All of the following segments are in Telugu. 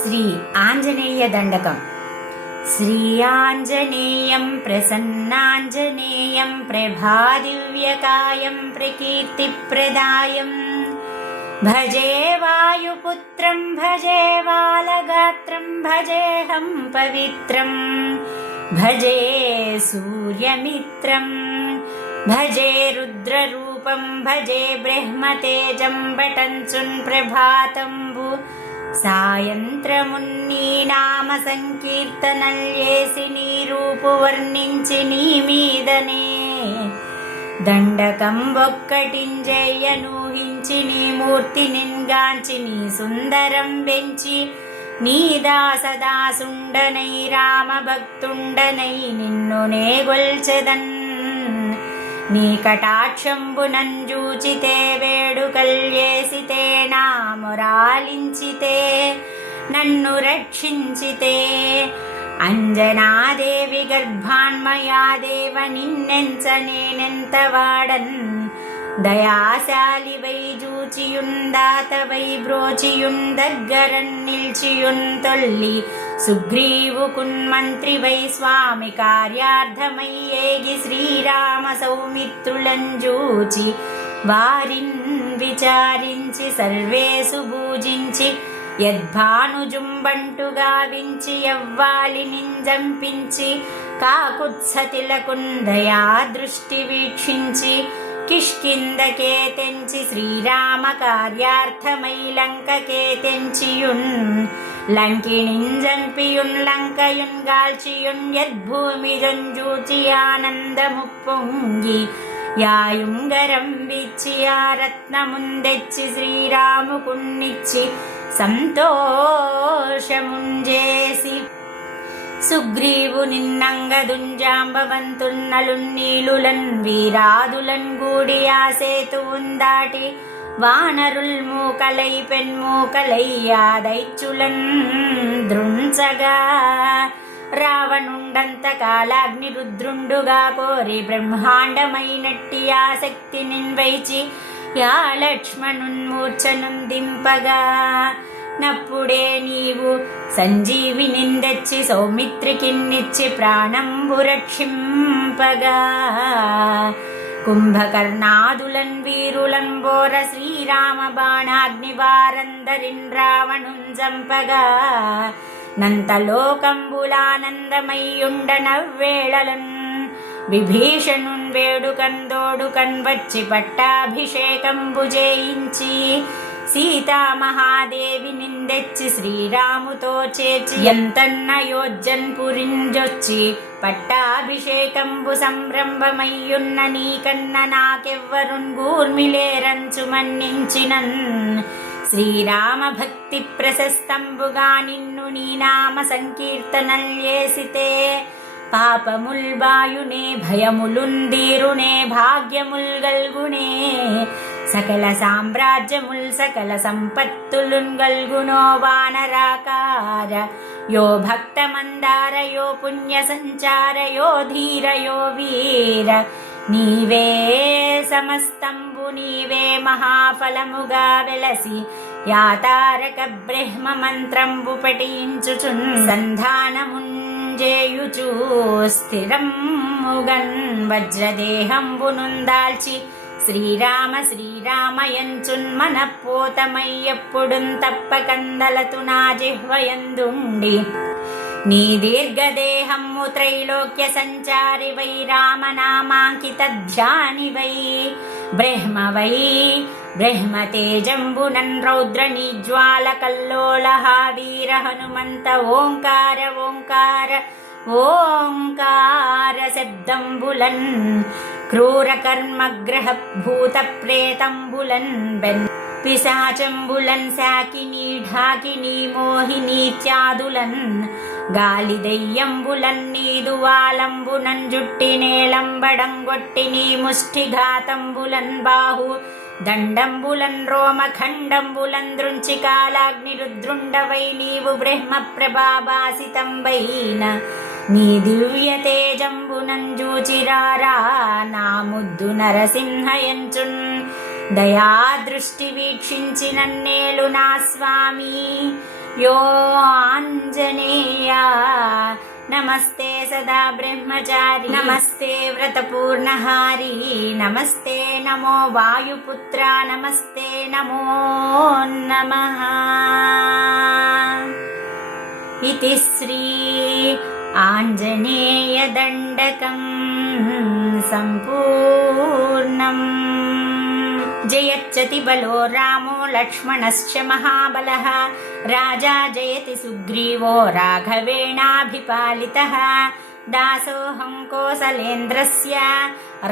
శ్రీ ఆంజనేయ దండకం. శ్రీ ఆంజనేయం ప్రసన్నాంజనేయం ప్రభాదివ్యకాయం ప్రకీర్తిప్రదాయం భజే వాయుపుత్రం భజే బాలగాత్రం భజేహం పవిత్రం భజే సూర్యమిత్రం భజే రుద్రరూపం భజే బ్రహ్మతేజం బటంచున్ ప్రభాతంబు సాయంత్రమున్నీ నామ సంకీర్తనల్యేసి నీ రూపు వర్ణించి నీ మీదనే దండకం ఒక్కటింజయ్యనూహించి నీ మూర్తి నిన్గాంచి నీ సుందరం వెంచి నీ దాసదాసుండనై రామభక్తుండనై నిన్ను నే గొల్చెదన్ నీ కటాక్షంబునంజూచితే వేడుకల్యేసితే నా మొరాలించితే నన్ను రక్షించితే అంజనాదేవి గర్భాన్మయా దేవ నిన్నెంచ నేనెంత వాడన్ దయాశాలివై జూచియుందాతవై బ్రోచియున్ దగ్గరన్ నిల్చియున్ తొల్లి సుగ్రీవుకున్ మంత్రివై స్వామి కార్యార్థమై ఏగి శ్రీరామ సౌమిత్రులంజూచి వారిన్ విచారించి సర్వేసు పూజించి యద్భానుజుంబంటు గావించి యవ్వాలి నింజంపించి కాకుత్సతిలకున్ దయా దృష్టి వీక్షించి కిష్కిందకే తెంచి శ్రీరామ కార్యార్థమై లంకకే తెంచియున్ లంకిణింజంపియున్ లంకయున్ గాల్చియున్ యద్భూమిజంజూచి ఆనందము పొంగి యాయుంగరం విచ్చి ఆ రత్నముందెచ్చి శ్రీరాముకున్నిచ్చి సంతోషముంజేసి సుగ్రీవు నిన్నంగదుంజాంబవంతున్నలున్ నీలులన్ వీరాదులన్ గూడి ఆ సేతువున్ దాటి వానరుల్ మూకలై పెన్మూకలై యాదైచ్చులన్ దృంచగా రావణుండంత కాలాగ్ని రుద్రుండుగా కోరి బ్రహ్మాండమైనట్టి ఆసక్తి నిన్వైచి యా లక్ష్మణున్మూర్ఛనున్ దింపగా నప్పుడే నీవు సంజీవి నిందెచ్చి సౌమిత్రికిన్నిచ్చి ప్రాణంబు రక్షింపగా కుంభకర్ణాదులన్ వీరులన్ బోర శ్రీరామ బాణాగ్ని వారందరిన్ రావణున్ చంపగా నంతలోకంబులానందమయ్యుండ నవ్వేళలన్ విభీషణున్ వేడుకన్ దోడుకన్ వచ్చి పట్టాభిషేకంబు చేయించి సీతామహాదేవి నిందెచ్చి శ్రీరాముతో చేర్చి ఎంతన్న యోజ్జన్ పురింజొచ్చి పట్టాభిషేకంబు సంరంభమయ్యున్న నీకన్న నాకెవ్వరున్ గూర్మిలేరంచు మన్నించినన్ శ్రీరామ భక్తి ప్రశస్తంబుగా నిన్ను నీ నామ సంకీర్తనల్యేసితే పాపముల్ బాయునే భయములుందీరునే భాగ్యముల్ గల్గునే సకల సామ్రాజ్యముల్ సకల సంపత్తులున్ గల్గునో వానరాకార యో భక్త మందార యో పుణ్య సంచార యో ధీర యో వీర నీవే సమస్తంబు నీవే మహాఫలముగా వెలసి యాతారక బ్రహ్మ మంత్రంబు పఠించుచున్ సంధానముంజేయుచు స్థిరముగన్ వజ్రదేహంబునుందాల్చి శ్రీరామ శ్రీరామయంచున్ మనఃపోతమయ్యెప్పుడున్ తప్పకందలతు నా జిహ్వయందుండి నీ దీర్ఘదేహము త్రైలోక్య సంచారి వై రామనామాంకిత ధ్యాని వై బ్రహ్మవై బ్రహ్మతేజంబునన్ రౌద్ర నిజ్వాల కల్లోలహ వీర హనుమంత ఓంకార ఓంకార ఓంకార శబ్దంబులన్ క్రూర కర్మగ్రహ భూత ప్రేతంబులన్ బెన్ పిశాచంబులన్ శాకినీ ఢాకినీ మోహినీత్యాదులన్ గాలి దెయ్యంబులన్ నీదువాలంబునన్ జుట్టి నేలంబడంగొట్టి నీ ముష్టిఘాతంబులన్ బాహు దండంబులన్ రోమఖండంబులన్ దృంచి కాలాగ్ని రుద్రుండవై నీవు బ్రహ్మ ప్రభాభాసితంబైన నీ దివ్య తేజంబునంజూచిరారా నా ముద్దు నరసింహయంచున్ దయాదృష్టి వీక్షించి నన్నేలు నా స్వామి यो आञ्जनेया नमस्ते सदा ब्रह्मचारी नमस्ते व्रतपूर्णहारी नमस्ते नमो वायुपुत्रा नमस्ते नमो नमः इति श्री आञ्जनेयदण्डकम् सम्पूर्णम् जयत्यति बलो रामो लक्ष्मणश्च महाबलः राजा जयति सुग्रीवो राघवेणाभिपालितः दासोऽहं कोसलेन्द्रस्य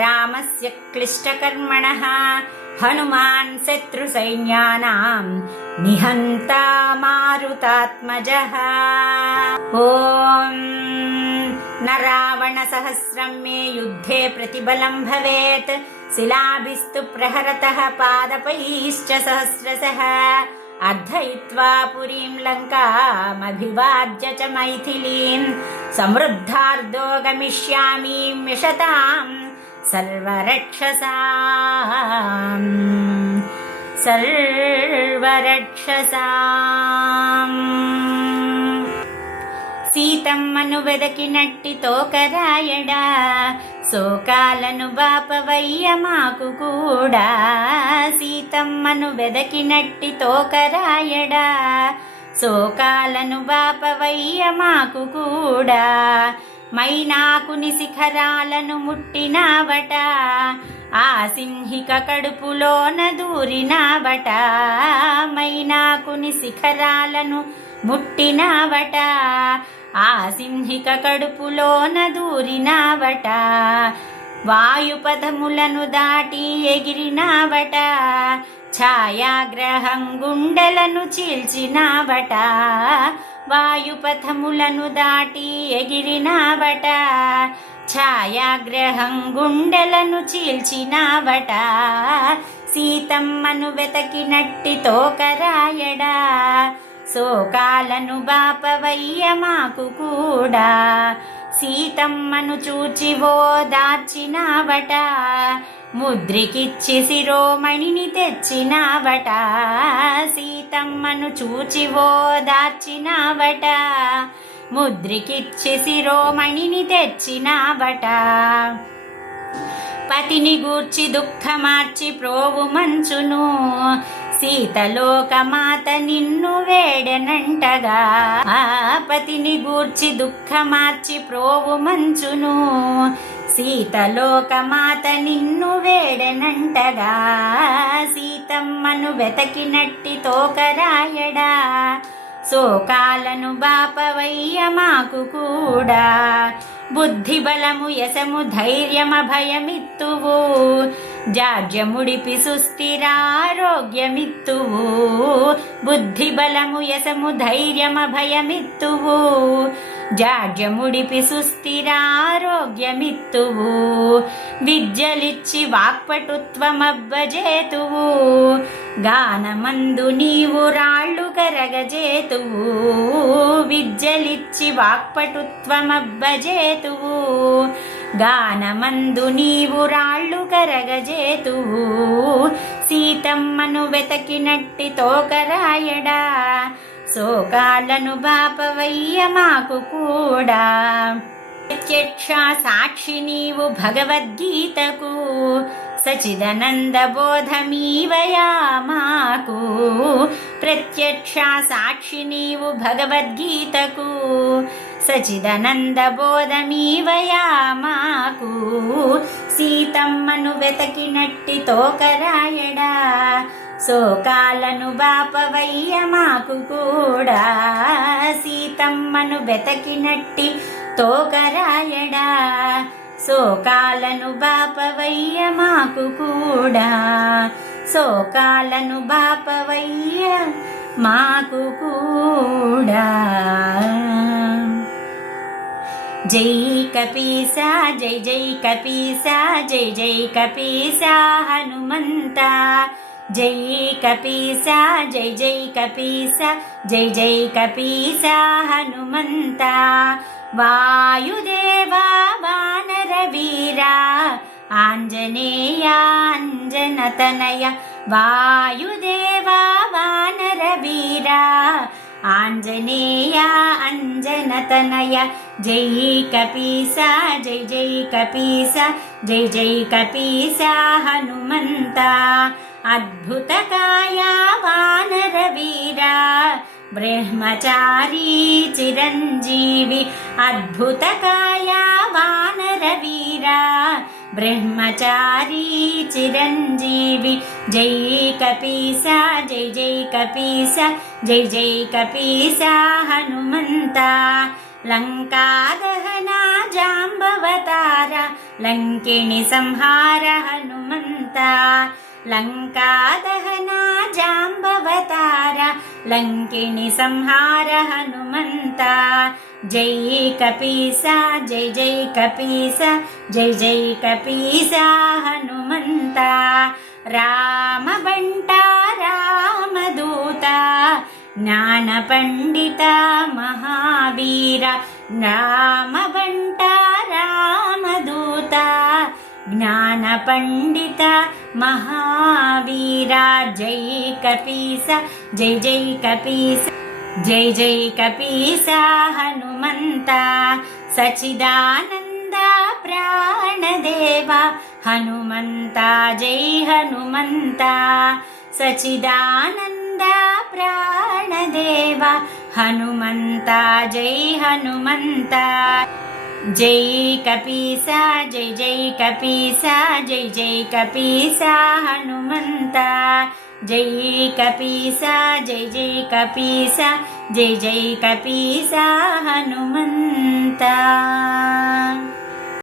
रामस्य क्लिष्टकर्मणः हनुमान् शत्रुसैन्यानां निहन्ता मारुतात्मजः ॐ न रावणसहस्रं मे युद्धे प्रतिबलं भवेत् शिलाभिस्तु प्रहरतः पादपैश्च सहस्रशः अर्धयित्वा पुरीं लङ्कामभिवाद्य च मैथिलीं समृद्धार्दो गमिष्यामि मिषतां सर्वरक्षसाम् సీతమ్మను వెదకినట్టి తోకరాయడా శోకాలను బాపవయ్య మాకు కూడా సీతమ్మను వెదకినట్టి తోకరాయడా శోకాలను బాపవయ్య మాకు కూడా మైనాకుని శిఖరాలను ముట్టినావట ఆ సింహిక కడుపులోన దూరినావట మైనాకుని శిఖరాలను ముట్టినావట ఆ సింహిక కడుపులోన దూరినావట వాయుపథములను దాటి ఎగిరినావట ఛాయాగ్రహం గుండెలను చీల్చినావట వాయుపథములను దాటి ఎగిరినావట ఛాయాగ్రహం గుండెలను చీల్చినావట సీతమ్మను వెతకినట్టి తోకరాయడా శోకాలను బాపవయ్య మాకు కూడా సీతమ్మను చూచి ఓదార్చినావట ముద్రికిచ్చి శిరోమణిని తెచ్చినావట సీతమ్మను చూచి ఓదార్చినావట ముద్రికిచ్చి శిరోమణిని తెచ్చినావట పతిని గూర్చి దుఃఖమార్చి ప్రోవు మంచును సీతలోకమాత నిన్ను వేడెనంటగా ఆ పతిని గూర్చి దుఃఖమార్చి ప్రోవు మంచును సీతలోకమాత నిన్ను వేడెనంటగా సీతమ్మను వెతకినట్టి తోకరాయడా శోకాలను బాపవయ్య మాకు కూడా బుద్ధి బలము యశము ధైర్యమభయమిత్తువు జాడ్యముడిపి సుస్థిరారోగ్యమిత్తువు బుద్ధి బలము యశము ధైర్యమభయమిత్తువు జాడ్యముడిపి సుస్థిరారోగ్యమిత్తువు విద్యలిచ్చి వాక్పటుత్వమబ్బజేతువు గానమందు నీవు రాళ్ళు కరగజేతువు విద్యలిచ్చి వాక్పటుత్వమబ్బజేతువు గానమందు నీవు రాళ్ళు కరగజేతువు సీతమ్మను వెతకినట్టి తోకరాయడా శోకాలను బాపవయ్య మాకు కూడా ప్రత్యక్ష సాక్షి నీవు భగవద్గీతకు సచిదానంద బోధమీవయా మాకు ప్రత్యక్ష సాక్షి నీవు భగవద్గీతకు సచిదానంద బోధమీవయా మాకు సీతమ్మను వెతకినట్టి తోకరాయడా శోకాలను బాపవయ్య మాకు కూడా సీతమ్మను వెతకినట్టి తోకరాయడా శోకాలను బాపవయ్య మాకు కూడా శోకాలను బాపవయ్య మాకు కూడా జై కపీసా జై జై కపీసా జై జై కపీసా హనుమంత జై కపీసా జై జై కపీసా జై జై కపీసా హనుమంత వాయుదేవా వానర వీరా ఆంజనేయాంజనతనయ వాయుదేవా వానర వీరా आञ्जनेया अञ्जनतनय जय कपीसा जय जय कपीसा जय जय कपीसा हनुमन्ता अद्भुतकाया वानरवीरा ब्रह्मचारी चिरञ्जीवी अद्भुतकाया वानरवीरा ब्रह्मचारी चिरञ्जीवी जय कपीसा जय जय कपीसा जय जय कपीसा हनुमन्ता लङ्कादहना जाम्बवतारा लङ्किणी संहार हनुमन्ता लङ्कादहना जाम्बवतारा लङ्किणी संहार हनुमन्ता जय कपीसा जय जय कपीसा जय जय कपीसा हनुमन्ता रामबण्टा रामदूता ज्ञानपण्डिता महावीरा रामबण्टा रामदूता ज्ञानपण्डिता महावीरा जय कपीसा जय जय कपीसा जय जय कपीसा हनुमन्ता सच्चिदानन्दा प्राणदेवा हनुमन्ता जय हनुमन्ता सच्चिदानन्दा प्राणदेवा हनुमन्ता जय हनुमन्ता जय कपीसा जय जय कपीसा जय जय कपीसा हनुमन्ता जय कपीसा जय जय कपीसा जय जय कपीसा हनुमन्ता।